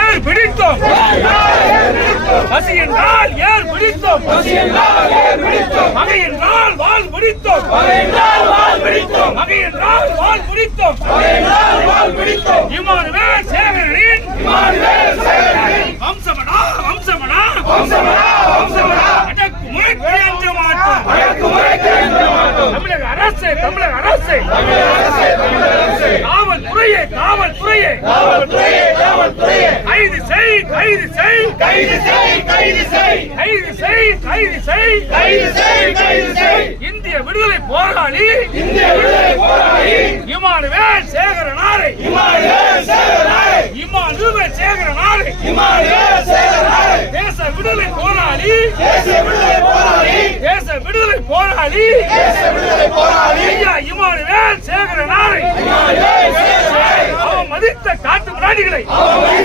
ஏர் பிடித்தோம். பசி என்றால் ஏர் பிடித்தோம். மகை என்றால் வால் பிடித்தோம். மகை என்றால் வால் பிடித்தோம். இமானுவேல் சேகரனின் வம்சமடா வம்சமடா. அடக்கு முறைக்கு அஞ்ச மாட்டோம். தமிழக அரசு தமிழக அரசு. காவல்துறையே காவல்துறையே கைது செய் கைது செய் கைது செய் கைது செய். கைது செய் கைது செய். கைது செய் கைது செய். இந்திய விடுதலை போராளி. இந்திய விடுதலை போராளி. இமானுவேல் சேகரனாரை இமானுவேல் சேகரனாரை இமானுவேல் சேகரனாரை இமானுவேல் சேகரனாரை தேச விடுதலை போராளி. தேசிய விடுதலை போராளி. தேச விடுதலை போராளி. தேசிய விடுதலை போராளி. ஐயா இமானுவேல் சேகரனாரை இமானுவேல் சேகரனாரை அவன் மதித்த காட்டு பிராணிகளை. அவமதித்த